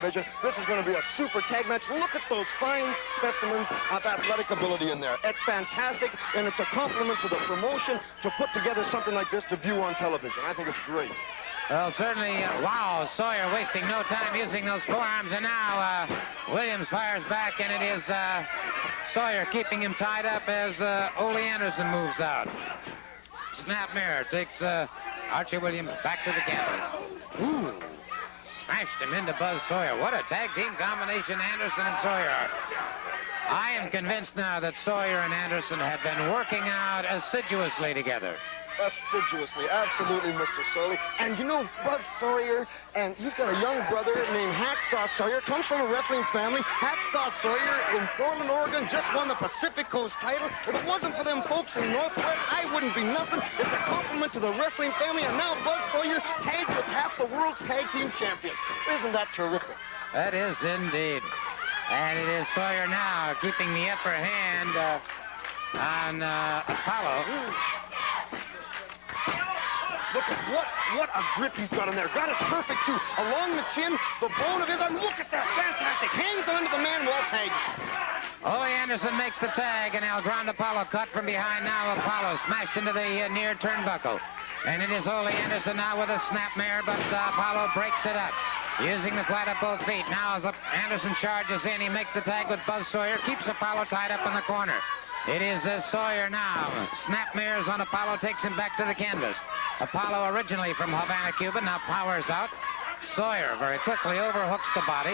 This is going to be a super tag match. Look at those fine specimens of athletic ability in there. It's fantastic, and it's a compliment to the promotion to put together something like this to view on television. I think it's great. Well, certainly, wow, Sawyer wasting no time using those forearms, and now Williams fires back, and it is Sawyer keeping him tied up as Ole Anderson moves out. Snap mirror takes Archie Williams back to the canvas. Ooh. Smashed him into Buzz Sawyer. What a tag team combination Anderson and Sawyer are. I am convinced now that Sawyer and Anderson have been working out assiduously together. Assiduously, absolutely, Mr. Sawyer. And you know, Buzz Sawyer, and he's got a young brother named Hacksaw Sawyer, comes from a wrestling family. Hacksaw Sawyer in Portland, Oregon, just won the Pacific Coast title. If it wasn't for them folks in Northwest, I wouldn't be nothing. It's a compliment to the wrestling family, and now Buzz Sawyer tagged with half the world's tag team champions. Isn't that terrific? That is indeed. And it is Sawyer now keeping the upper hand on Apollo. Look at what a grip he's got in there. Got it perfect, too. Along the chin, the bone of his arm. Look at that. Fantastic. Hangs onto the man while tagging. Ole Anderson makes the tag, and El Grande Apollo cut from behind now. Apollo smashed into the near turnbuckle. And it is Ole Anderson now with a snapmare, but Apollo breaks it up. Using the flat of both feet. Now as Anderson charges in, he makes the tag with Buzz Sawyer. Keeps Apollo tied up in the corner. It is Sawyer now. Snap mirrors on Apollo, takes him back to the canvas. Apollo originally from Havana, Cuba, now powers out. Sawyer very quickly overhooks the body.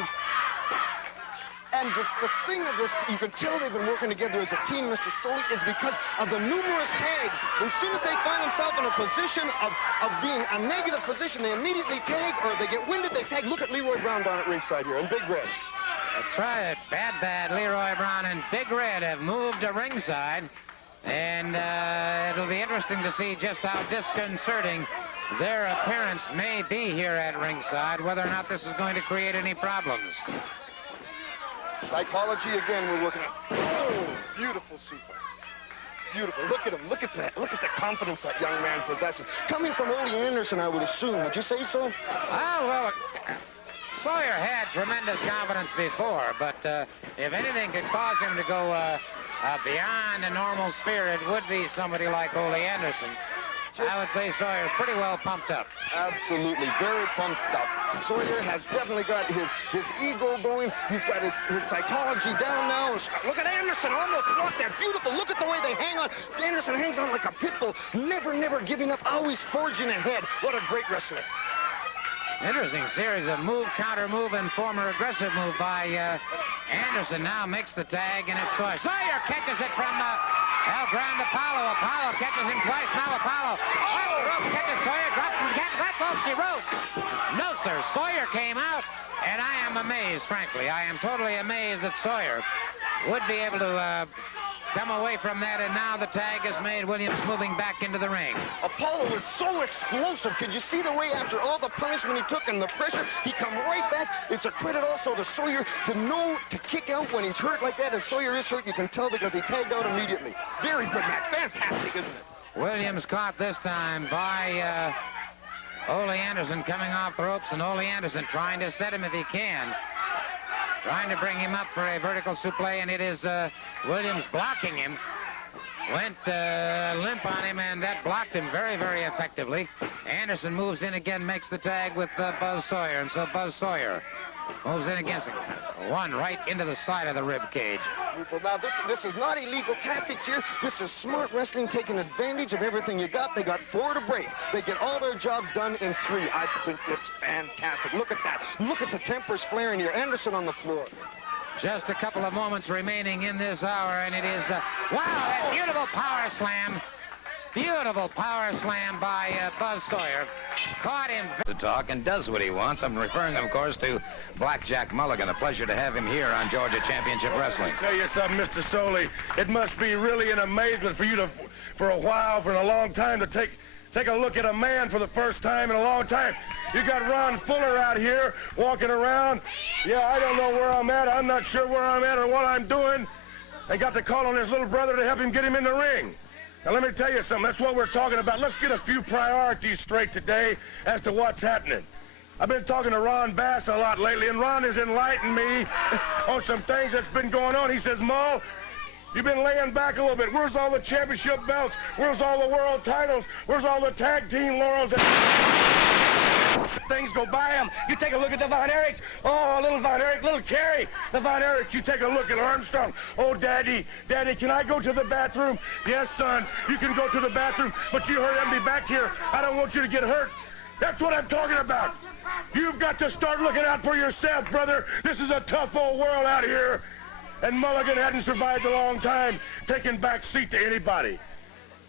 And the thing of this, you can tell they've been working together as a team, Mr. Stoley, is because of the numerous tags. As soon as they find themselves in a position of being a negative position, they immediately tag, or they get winded, they tag. Look at Leroy Brown down at ringside here in Big Red. That's right. Bad Leroy Brown and Big Red have moved to ringside. And it'll be interesting to see just how disconcerting their appearance may be here at ringside, whether or not this is going to create any problems. Psychology again we're looking at. Oh, beautiful suplex. Beautiful. Look at him. Look at that. Look at the confidence that young man possesses. Coming from Ole Anderson, I would assume. Would you say so? Oh, well, Sawyer had tremendous confidence before, but if anything could cause him to go beyond a normal sphere, it would be somebody like Ole Anderson. I would say Sawyer's pretty well pumped up. Absolutely, very pumped up. Sawyer has definitely got his ego going. He's got his psychology down now. Look at Anderson, almost blocked that. Beautiful. Look at the way they hang on. Anderson hangs on like a pit bull, never giving up, always forging ahead. What a great wrestler. Interesting series of move, counter move, and former aggressive move by Anderson. Now makes the tag, and it's Sawyer. Sawyer catches it from El Grande Apollo. Apollo catches him twice. Now Apollo off the rope, catches Sawyer, drops from the canvas. That's all she wrote. No, sir. Sawyer came out, and I am amazed, frankly. I am totally amazed that Sawyer would be able to come away from that, and now the tag has made Williams moving back into the ring. Apollo was so explosive. Could you see the way after all the punishment he took and the pressure, he come right back? It's a credit also to Sawyer to know to kick out when he's hurt like that. If Sawyer is hurt, you can tell because he tagged out immediately. Very good match. Fantastic, isn't it? Williams caught this time by Ole Anderson coming off the ropes, and Ole Anderson trying to set him if he can. Trying to bring him up for a vertical suplex, and it is Williams blocking him. Went limp on him, and that blocked him very, very effectively. Anderson moves in again, makes the tag with Buzz Sawyer, and so Buzz Sawyer moves in against him. One right into the side of the rib cage. Now, this is not illegal tactics here. This is smart wrestling, taking advantage of everything you got. They got 4 to break. They get all their jobs done in 3. I think it's fantastic. Look at that. Look at the tempers flaring here. Anderson on the floor. Just a couple of moments remaining in this hour, and it is, wow, that beautiful power slam. Beautiful power slam by Buzz Sawyer. Caught him to talk and does what he wants. I'm referring, of course, to Blackjack Mulligan. A pleasure to have him here on Georgia Championship Wrestling. I'll tell you something, Mr. Soley. It must be really an amazement for you to, for a while, for a long time, to take a look at a man for the first time in a long time. You got Ron Fuller out here walking around. Yeah, I don't know where I'm at. I'm not sure where I'm at or what I'm doing. They got to call on his little brother to help him get him in the ring. Now, let me tell you something. That's what we're talking about. Let's get a few priorities straight today as to what's happening. I've been talking to Ron Bass a lot lately, and Ron has enlightened me on some things that's been going on. He says, Mull, you've been laying back a little bit. Where's all the championship belts? Where's all the world titles? Where's all the tag team laurels? Things go by him. You take a look at the Von Erichs. Oh, little Von Erich, little Kerry. The Von Erichs. You take a look at Armstrong. Oh, Daddy, can I go to the bathroom? Yes, son, you can go to the bathroom, but you hurry up and be back here. I don't want you to get hurt. That's what I'm talking about. You've got to start looking out for yourself, brother. This is a tough old world out here. And Mulligan hadn't survived a long time taking back seat to anybody.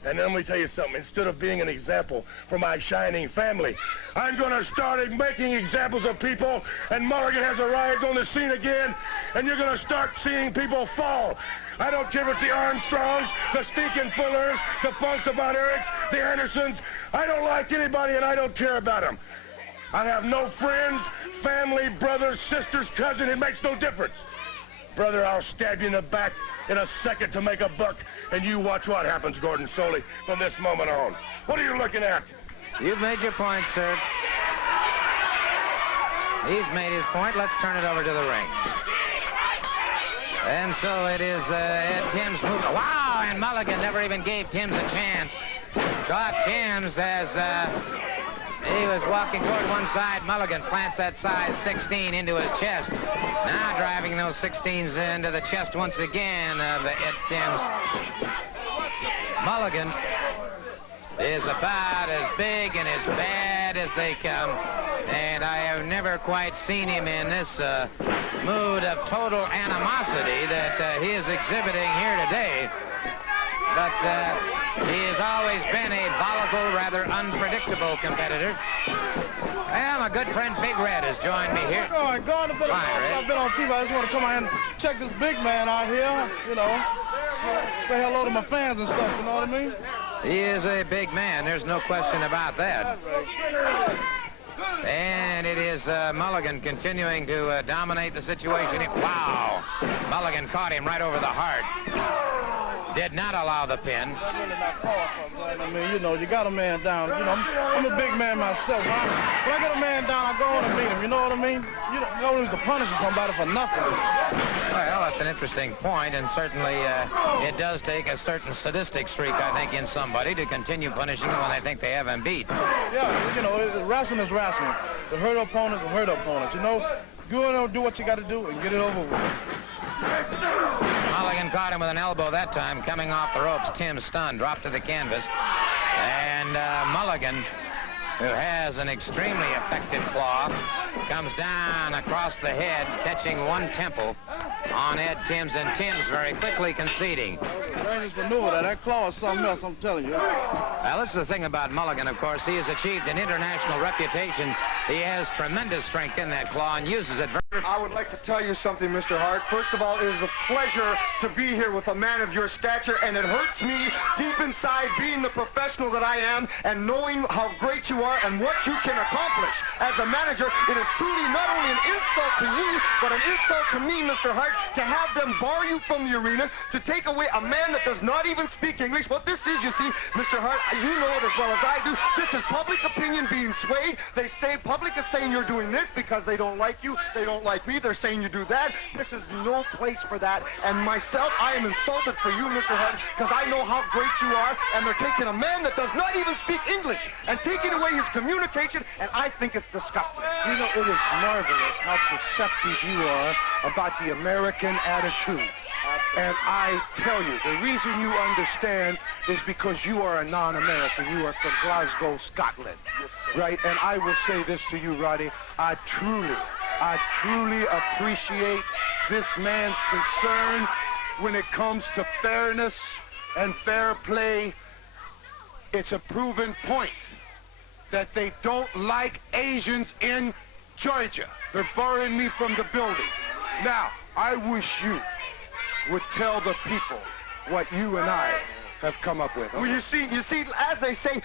And then let me tell you something. Instead of being an example for my shining family, I'm going to start making examples of people, and Mulligan has arrived on the scene again, and you're going to start seeing people fall. I don't care if it's the Armstrongs, the Stinking Fullers, the Funks, the Von Erichs, the Andersons. I don't like anybody, and I don't care about them. I have no friends, family, brothers, sisters, cousins. It makes no difference. Brother, I'll stab you in the back in a second to make a buck, and you watch what happens, Gordon Solie, from this moment on. What are you looking at? You've made your point, sir. He's made his point. Let's turn it over to the ring. And so it is Ed Timms move. Wow, and Mulligan never even gave Timms a chance. Dropped Timms as he was walking toward one side. Mulligan plants that size 16 into his chest. Now driving those 16s into the chest once again of Ed Timms. Mulligan is about as big and as bad as they come. And I have never quite seen him in this mood of total animosity that he is exhibiting here today. But he has always been a volatile, rather unpredictable competitor. Well, my good friend Big Red has joined me here. I've been on TV. I just want to come out and check this big man out here, you know, say hello to my fans and stuff, you know what I mean? He is a big man. There's no question about that. And it is Mulligan continuing to dominate the situation. Wow. Mulligan caught him right over the heart. Did not allow the pin. I mean, you know, you got a man down. You know, I'm a big man myself. When I get a man down, I go on and beat him. You know what I mean? You don't use to punish somebody for nothing. Well, that's an interesting point, and certainly it does take a certain sadistic streak, I think, in somebody to continue punishing them when they think they have him beat. Yeah, you know, wrestling is wrestling. The hurt opponents are hurt opponents. You know, go in and do what you got to do and get it over with. Mulligan caught him with an elbow that time, coming off the ropes. Tim stunned, dropped to the canvas. And Mulligan, who has an extremely effective claw, comes down across the head, catching one temple on Ed Timms, and Timms very quickly conceding. Dangerous maneuver. That claw is something else, I'm telling you. Well, this is the thing about Mulligan, of course. He has achieved an international reputation. He has tremendous strength in that claw and uses it very... I would like to tell you something, Mr. Hart. First of all, it is a pleasure to be here with a man of your stature, and it hurts me deep inside being the professional that I am and knowing how great you are and what you can accomplish. As a manager, it is truly not only an insult to you, but an insult to me, Mr. Hart, to have them bar you from the arena, to take away a man that does not even speak English. What this is, you see, Mr. Hart, you know it as well as I do. This is public opinion being swayed. They say public is saying you're doing this because they don't like you. They don't like me. They're saying you do that. This is no place for that. And myself, I am insulted for you, Mr. Hart, because I know how great you are, and they're taking a man that does not even speak English and taking away his communication, and I think it's disgusting. You know, it is marvelous how perceptive you are about the American attitude. And I tell you, the reason you understand is because you are a non-American. You are from Glasgow, Scotland. Yes, right? And I will say this to you, Roddy. I truly appreciate this man's concern when it comes to fairness and fair play. It's a proven point that they don't like Asians in Georgia. They're barring me from the building. Now, I wish you would tell the people what you and I have come up with. Well, you see, as they say,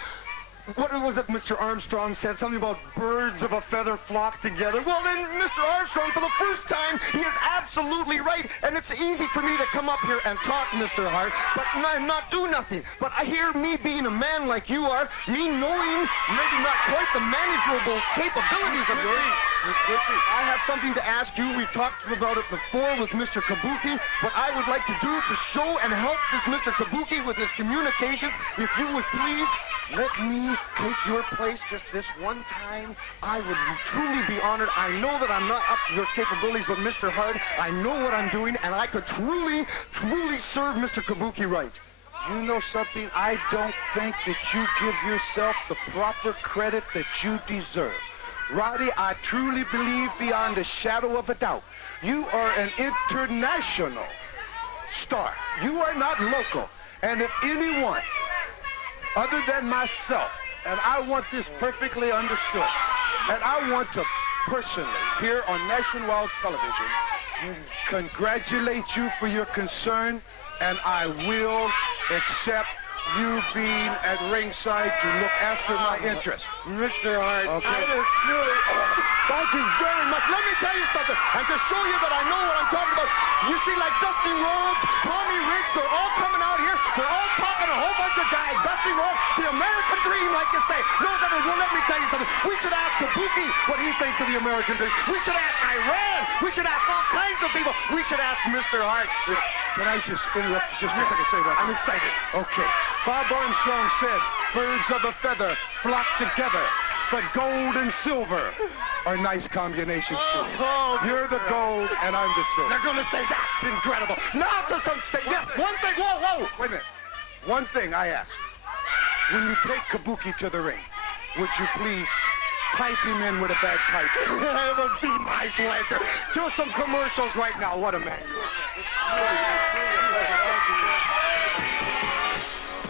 What was it Mr. Armstrong said? Something about birds of a feather flock together. Well, then, Mr. Armstrong, for the first time, he is absolutely right. And it's easy for me to come up here and talk, Mr. Hart, but not do nothing. But I hear me being a man like you are, me knowing maybe not quite the manageable capabilities of yours. I have something to ask you. We talked about it before with Mr. Kabuki. What I would like to do to show and help this Mr. Kabuki with his communications, if you would please let me take your place just this one time, I would truly be honored. I know that I'm not up to your capabilities, but Mr. Hart, I know what I'm doing, and I could truly serve Mr. Kabuki right. You know something? I don't think that you give yourself the proper credit that you deserve. Roddy, I truly believe beyond a shadow of a doubt, you are an international star. You are not local. And if anyone other than myself, and I want this perfectly understood, and I want to personally, here on Nationwide Television, congratulate you for your concern, and I will accept you being at ringside to look after my interests. Mr. Hart, okay. I just really, thank you very much. Let me tell you something, and to show you that I know what I'm talking about, you see, like Dusty Rhodes, Tommy Ricks, they're all coming out here, they're all talking a whole bunch of guys. Dusty Rhodes, the American dream, like you say. No, well, let me tell you something. We should ask Kabuki what he thinks of the American dream. We should ask Iran. We should ask all kinds of people. We should ask Mr. Hart. Can I just interrupt you just a second? Say that. I'm excited. Okay. Bob Armstrong said, birds of a feather flock together, but gold and silver are nice combinations too. You're the gold, and I'm the silver. They're going to say that's incredible. Now to some state. Yes, one thing. Whoa. Wait a minute. One thing I ask. When you take Kabuki to the ring, would you please pipe him in with a bagpipe? It would be my pleasure. Do some commercials right now. What a man you are.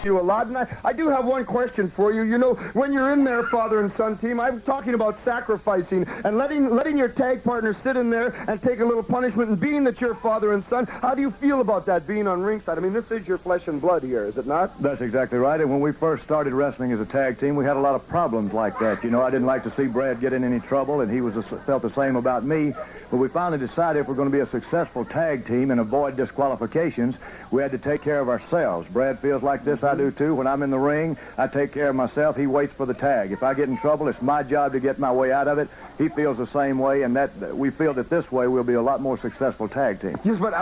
You a lot, and I do have one question for you. You know, when you're in there, father and son team, I'm talking about sacrificing and letting your tag partner sit in there and take a little punishment. And being that you're father and son, how do you feel about that being on ringside? I mean, this is your flesh and blood here, is it not? That's exactly right. And when we first started wrestling as a tag team, we had a lot of problems like that. You know, I didn't like to see Brad get in any trouble, and he felt the same about me. But we finally decided if we're going to be a successful tag team and avoid disqualifications, we had to take care of ourselves. Brad feels like this, I do too. When I'm in the ring, I take care of myself. He waits for the tag. If I get in trouble, it's my job to get my way out of it. He feels the same way, and that we feel that this way we'll be a lot more successful tag team. Yes, but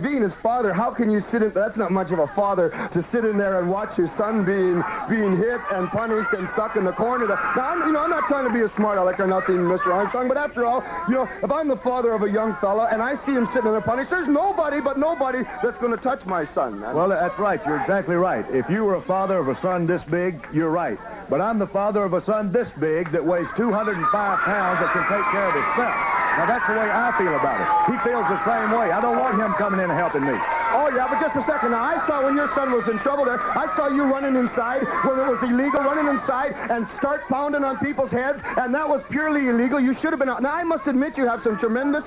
being his father, how can you sit in? That's not much of a father to sit in there and watch his son being hit and punished and stuck in the corner. Now, I'm not trying to be a smart aleck or nothing, Mr. Armstrong, but after all, if I'm the father of a young fella and I see him sitting in the punish, there's nobody that's going to touch my son, man. Well, that's right. You're exactly right. If you were a father of a son this big, you're right. But I'm the father of a son this big that weighs 205 pounds that can take care of himself. Now, that's the way I feel about it. He feels the same way. I don't want him coming in and helping me. Oh, yeah, but just a second. Now, I saw when your son was in trouble there, I saw you running inside when it was illegal, running inside and start pounding on people's heads, and that was purely illegal. You should have been out. Now, I must admit you have some tremendous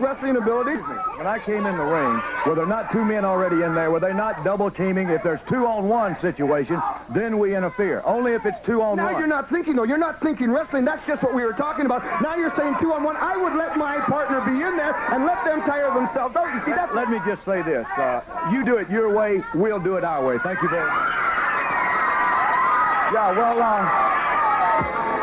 wrestling abilities. When I came in the ring, were there not two men already in there? Were they not double teaming? If there's 2-on-1 situation, then we interfere. Only if it's 2-on-1. Now, you're not thinking, though. You're not thinking wrestling. That's just what we were talking about. Now you're saying 2-on-1. I would let my partner be in there and let them tire themselves out. You see, that's... Let me just say this. You do it your way, we'll do it our way. Thank you very much. Yeah, well,